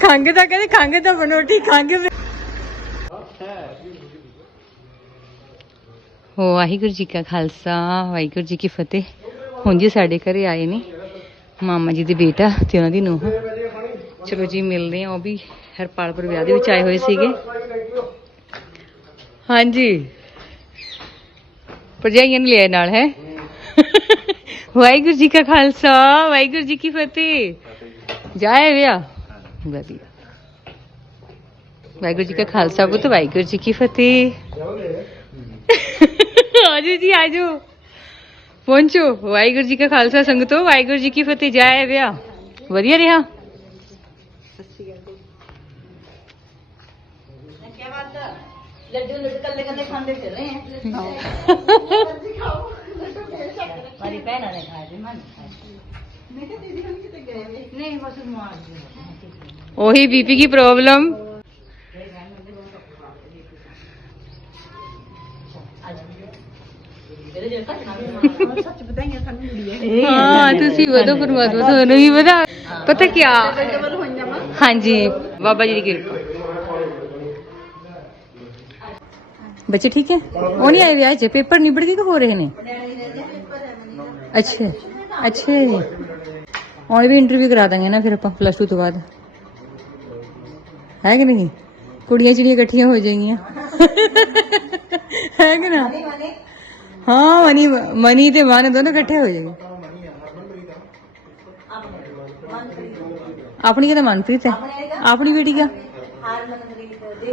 ਖੰਗ ਤਾਂ ਕਹਿੰਦੇ ਖੰਗ ਤਾਂ ਬਨੋਟੀ ਖੰਗ ਹੋ, ਵਾਹਿਗੁਰੂ ਜੀ ਕਾ ਖਾਲਸਾ, ਵਾਹਿਗੁਰੂ ਜੀ ਕੀ ਫਤਿਹ। ਹੁਣ ਜੀ ਸਾਡੇ ਘਰੇ ਆਏ ਨੇ ਮਾਮਾ ਜੀ ਦੇ ਬੇਟਾ ਤੇ ਉਹਨਾਂ ਦੀ ਨੂੰਹ। ਚਲੋ ਜੀ, ਮਿਲਦੇ ਆ ਉਹ ਵੀ ਹਰਪਾਲਪੁਰ ਵਿਆਹ ਦੇ ਵਿੱਚ ਆਏ ਹੋਏ ਸੀਗੇ। ਹਾਂਜੀ। ਭਰਜਾਈਆਂ ਨੂੰ ਲਿਆਏ ਨਾਲ, ਹੈ? ਵਾਹਿਗੁਰੂ ਜੀ ਕਾ ਖਾਲਸਾ, ਵਾਹਿਗੁਰੂ ਜੀ ਕੀ ਫਤਿਹ। ਜਾਏ ਵਿਆਹ। ਵਧੀਆ। ਵਾਹਿਗੁਰੂ ਜੀ ਕਾ ਖਾਲਸਾ ਪੁੱਤ ਵਾਹਿਗੁਰੂ ਜੀ ਕੀ ਫਤਿਹ। ਆਜੋ ਜੀ ਆਜੋ। ਪਹੁੰਚੋ। ਵਾਹਿਗੁਰੂ ਜੀ ਕਾ ਖਾਲਸਾ ਸੰਗਤੋ ਵਾਹਿਗੁਰੂ ਜੀ ਕੀ ਫਤਿਹ। ਜਾਏ ਵਿਆ ਵਧੀਆ ਰਿਹਾ? ਲੱਡੂ ਲੱਡੂ ਕੱਲੇ ਕੱਲੇ ਖਾਂਦੇ ਫਿਰ ਰਹੇ ਹੈ। ਮਾਰੀ ਭੈਣਾਂ ਨੇ ਖਾਏ ਤੇ ਮਨ ਮੈਂ ਕਿਹਾ ਦੀਦੀ ਹਮ ਕਿਤੇ ਗਏ ਵੇ ਨਹੀਂ ਬਸ ਮਾਰ ਜੀ ਉਹੀ ਬੀਪੀ ਕੀ ਪ੍ਰੋਬਲਮ ਇਹਦੇ ਜਿਹੜਾ ਘਟਨਾ ਸੱਚ ਬਤਾਈਆਂ ਸਾਨੂੰ ਕੁੜੀ ਹੈ ਹਾਂ ਤੁਸੀਂ ਵਧੋ ਪਰਮਾਤਮਾ ਤੁਹਾਨੂੰ ਵੀ ਵਧਾ ਪਤਾ ਕੀ ਡਬਲ ਹੋਈਆਂ ਵਾ ਹਾਂਜੀ ਬਾਬਾ ਜੀ ਦੀ ਕਿਰਪਾ ਬੱਚੇ ਠੀਕ ਹੈ ਉਹ ਨਹੀਂ ਆਏ ਵਿਆਹ 'ਚ ਪੇਪਰ ਨਿਬੜ ਗਏ ਕਿ ਹੋ ਰਹੇ ਨੇ ਅੱਛਾ ਅੱਛਾ ਜੀ ਹੁਣ ਵੀ ਇੰਟਰਵਿਊ ਕਰਾ ਦਾਂਗੇ ਨਾ ਫਿਰ ਆਪਾਂ ਪਲੱਸ 2 ਤੋਂ ਬਾਅਦ। ਹੈ ਕਿ ਨਹੀਂ? ਕੁੜੀਆਂ ਚਿੜੀਆਂ ਇਕੱਠੀਆਂ ਹੋ ਜਾਏਗੀਆਂ। ਹੈ ਕਿ ਨਾ? ਹਾਂ, ਮਨੀ ਮਨੀ ਤੇ ਮਨ ਦੋਨੋਂ ਇਕੱਠੇ ਹੋ ਜਾਏਗੇ। ਆਪਣੀ ਕਿਹਦਾ ਮਨਪ੍ਰੀਤ ਹੈ? ਆਪਣੀ ਬੇਟੀ ਦਾ?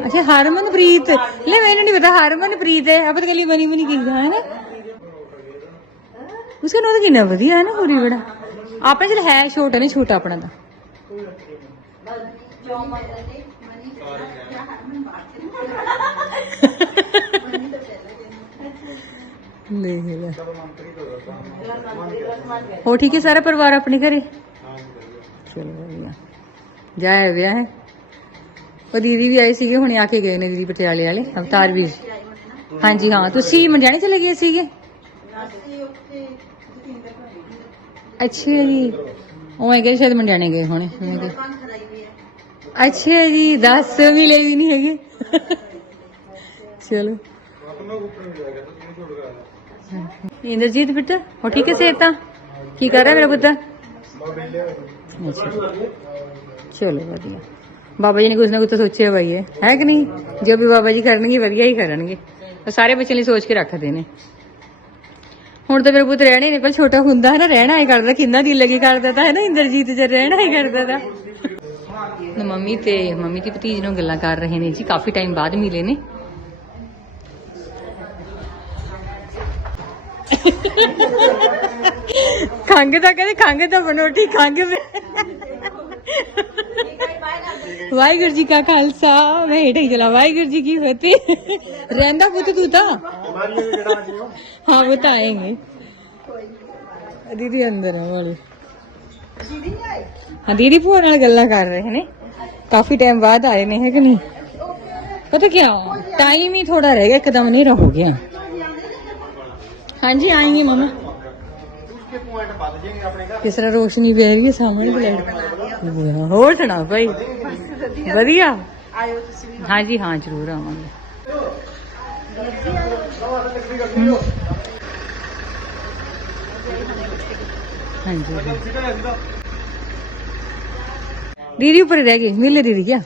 ਅੱਛਾ, ਹਰਮਨਪ੍ਰੀਤ। ਲੈ, ਮੈਨੂੰ ਨਹੀਂ ਪਤਾ, ਹਰਮਨਪ੍ਰੀਤ ਹੈ। ਆਪਾਂ ਤਾਂ ਕੱਲੀ ਮਨੀ ਮਨੀ ਕਹਿੰਦਾ, ਹੈ ਨਾ? ਉਸਕਾ ਨਾਮ ਕਿੰਨਾ ਵਧੀਆ, ਹੈ ਨਾ ਹੋਰੀ ਬੜਾ। ਆਪਣੇ ਚਲ ਹੈ ਛੋਟਾ ਨਹੀਂ, ਛੋਟਾ ਆਪਣਾ ਤਾਂ। ਲੈ ਲੈ। ਹੋ ਠੀਕ ਹੈ ਸਾਰਾ ਪਰਿਵਾਰ ਆਪਣੇ ਘਰੇ? ਚਲੋ ਵਧੀਆ। ਜਾਇਆ ਵਿਆਹ ਹੈ। ਉਹ ਦੀਦੀ ਵੀ ਆਏ ਸੀਗੇ, ਹੁਣੇ ਆ ਕੇ ਗਏ ਨੇ ਦੀਦੀ ਪਟਿਆਲੇ ਵਾਲੇ, ਅਵਤਾਰ ਵੀਰ ਹਾਂਜੀ, ਹਾਂ, ਤੁਸੀਂ ਮੰਡਿਆਣੇ ਚਲੇ ਗਏ ਸੀਗੇ? ਅੱਛਾ ਜੀ। ਉਹ ਮੈਂ ਕਿਹਾ ਸ਼ਾਇਦ ਮੰਡਿਆਣੇ ਗਏ ਹੋਣੇ। ਮੈਂ ਕਿਹਾ, ਅੱਛਾ ਜੀ 10 ਵੀ ਵੀ ਨਹੀਂ ਹੈਗੇ। ਚਲੋ। ਇੰਦਰਜੀਤ ਪੁੱਤ, ਹੋ ਠੀਕ ਹੈ ਸਿਹਤ ਕੀ ਕਰ ਰਿਹਾ ਮੇਰਾ ਪੁੱਤ? ਚਲੋ ਵਧੀਆ। ਬਾਬਾ ਜੀ ਨੇ ਕੁਝ ਨਾ ਕੁਝ ਸੋਚਿਆ ਭਾਈ ਹੈ ਹੈ। ਕਿ ਨਹੀਂ? ਜੋ ਵੀ ਬਾਬਾ ਜੀ ਕਰਨਗੇ, ਵਧੀਆ ਹੀ ਕਰਨਗੇ। ਸਾਰੇ ਬੱਚਿਆਂ ਲਈ ਸੋਚ ਕੇ ਰੱਖਦੇ ਨੇ। ਹੁਣ ਤਾਂ ਮੇਰਾ ਪੁੱਤ ਰਹਿਣਾ ਹੀ ਨਹੀਂ ਪਰ ਛੋਟਾ ਹੁੰਦਾ ਹੈ ਨਾ ਰਹਿਣਾ ਹੀ ਕਰਦਾ ਕਿੰਨਾ ਦਿਲ ਲੱਗੀ ਕਰਦਾ ਤਾਂ ਹੈ ਨਾ ਇੰਦਰਜੀਤ ਜੇ ਰਹਿਣਾ ਹੀ ਕਰਦਾ ਤਾਂ। ਨਾ ਮੰਮੀ ਤੇ ਮੰਮੀ ਦੀ ਭਤੀਜ ਨੂੰ ਗੱਲਾਂ ਕਰ ਰਹੇ ਨੇ ਜੀ ਕਾਫੀ ਟਾਈਮ ਬਾਅਦ ਮਿਲੇ ਨੇ। ਖੰਗ ਤਾਂ ਕਹਿੰਦੇ ਖੰਗ ਤਾਂ ਬਨੋਟੀ ਖੰਗ ਵਾਹਿਗੁਰੂ ਜੀ ਕਾ ਖਾਲਸਾ ਮੈਂ ਹੀ ਚਲਾ ਵਾਹਿਗੁਰੂ ਜੀ ਕੀ ਫਤਿਹ। ਰਹਿੰਦਾ ਪੁੱਤ ਤੂੰ ਤਾਂ? ਹਾਂ ਉਹ ਤਾਂ ਆਏਂਗੇ ਦੀਦੀ ਅੰਦਰ ਹੈ ਵਾਲੀ ਹਾਂ ਦੀਦੀ ਭੂਆ ਨਾਲ ਗੱਲਾਂ ਕਰ ਰਹੇ ਨੇ ਕਾਫੀ ਟਾਈਮ ਬਾਅਦ ਆਏ ਨੇ ਹੈ ਕਿ ਨਹੀਂ ਪਤਾ ਕੀ टाइम ही थोड़ा रह गया एकदम नहीं हो गया हाँ जी आएंगे मामा किस तरह रोशनी पै रही है सामने लाइट ਹੋਰ ਸੁਣਾ ਭਾਈ ਵਧੀਆ ਆਇਓ ਤੁਸੀਂ ਵੀ ਹਾਂ ਜੀ ਹਾਂ ਜ਼ਰੂਰ ਆਵਾਂਗੇ ਹਾਂਜੀ। ਦੀਦੀ ਉੱਪਰ ਹੀ ਰਹਿ ਗਈ। ਮਿਲੇ ਦੀਦੀ ਕਿਆ?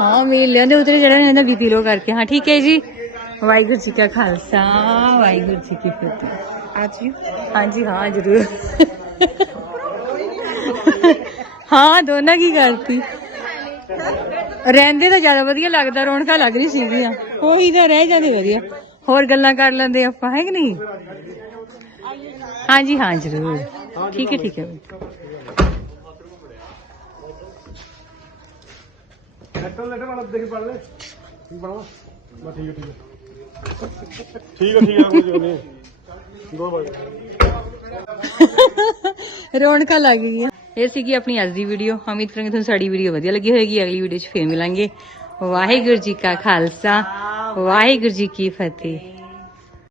ਹਾਂ ਮਿਲ ਲੈਂਦੇ ਉਤਰੇ ਜਿਹੜਾ ਇਹਨਾਂ ਬੀਪੀ ਲੋ ਕਰਕੇ। ਹਾਂ ਠੀਕ ਹੈ ਜੀ। ਵਾਹਿਗੁਰੂ ਜੀ ਕਾ ਖਾਲਸਾ ਵਾਹਿਗੁਰੂ ਜੀ ਕੀ ਫਤਿਹ। ਅੱਜ ਵੀ ਹਾਂਜੀ ਹਾਂ ਜ਼ਰੂਰ। ਹਾਂ ਦੋਨਾਂ ਕੀ ਕਰਤੀ? ਰਹਿੰਦੇ ਤਾਂ ਜ਼ਿਆਦਾ ਵਧੀਆ ਲੱਗਦਾ ਰੌਣਕਾਂ ਲੱਗ ਰਹੀ ਸੀਗੀਆਂ ਉਹੀ ਤਾਂ ਰਹਿ ਜਾਂਦੇ ਵਧੀਆ। ਹੋਰ ਗੱਲਾਂ ਕਰ ਲੈਂਦੇ ਆਪਾਂ ਹੈ ਕਿ ਨਹੀਂ? ਹਾਂਜੀ ਹਾਂ ਜ਼ਰੂਰ। ਠੀਕ ਹੈ ਠੀਕ ਹੈ। ਲੈਟਰ ਲੈਟਰ ਵਾਲਾ ਦੇਖ ਪੜ ਲੈ। ਕੀ ਪੜਵਾ ਬਸ ਠੀਕ ਹੈ ਠੀਕ ਹੈ। ਠੀਕ ਹੈ ਠੀਕ ਹੈ ਕੋਈ ਜੋ ਨਹੀਂ। ਦੋ ਬਾਈ ਰੌਣਕਾਂ ਲੱਗ ਗਈਆਂ। ਇਹ ਸੀਗੀ ਆਪਣੀ ਅੱਜ ਦੀ ਵੀਡੀਓ ਉਮੀਦ ਕਰਾਂਗੇ ਤੁਹਾਨੂੰ ਸਾਡੀ ਵੀਡੀਓ ਵਧੀਆ ਲੱਗੀ ਹੋਏਗੀ। ਅਗਲੀ ਵੀਡੀਓ 'ਚ ਫੇਰ ਮਿਲਾਂਗੇ। ਵਾਹਿਗੁਰੂ ਜੀ ਕਾ ਖਾਲਸਾ। ਵਾਹਿਗੁਰੂ ਜੀ ਕੀ ਫਤਿਹ।